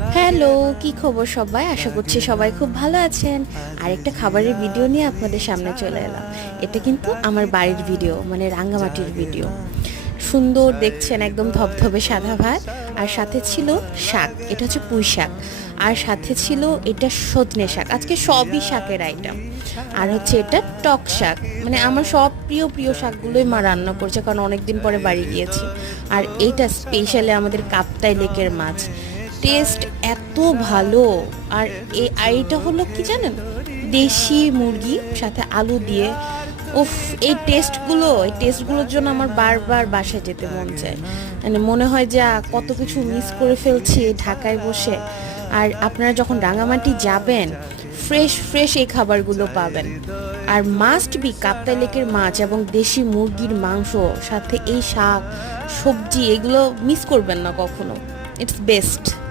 Hello, কি খবর সবাই? আশা করছি সবাই খুব ভালো আছেন। আরেকটা খাবারের ভিডিও নিয়ে আপনাদের সামনে চলে এলাম। এটা কিন্তু আমার বাড়ির ভিডিও, মানে রাঙ্গামাটির ভিডিও। সুন্দর দেখছেন, একদম ধবধবে সাদা ভাত। আর সাথে ছিল শাক, এটা হচ্ছে পুঁই শাক। আর সাথে ছিল এটা সজনে শাক। আজকে সবই শাকের আইটেম। আর হচ্ছে এটা টক শাক, মানে আমার সব প্রিয় প্রিয় শাকগুলোই মা রান্না করছে, কারণ অনেকদিন পরে বাড়ি গিয়েছি। আর এইটা স্পেশালি আমাদের কাপ্তাই লেকের মাছ। টেস্ট এত ভালো। আর এইটা হলো কি জানেন, দেশি মুরগি সাথে আলু দিয়ে। উফ, এই টেস্টগুলোর জন্য আমার বারবার বাসায় যেতে মন চায়। মানে মনে হয় যে কত কিছু মিস করে ফেলছি এই ঢাকায় বসে। আর আপনারা যখন রাঙামাটি যাবেন, ফ্রেশ ফ্রেশ এই খাবারগুলো পাবেন। আর মাস্ট বি কাপ্তাই লেকের মাছ এবং দেশি মুরগির মাংস, সাথে এই শাক সবজি, এগুলো মিস করবেন না কখনো। It's best.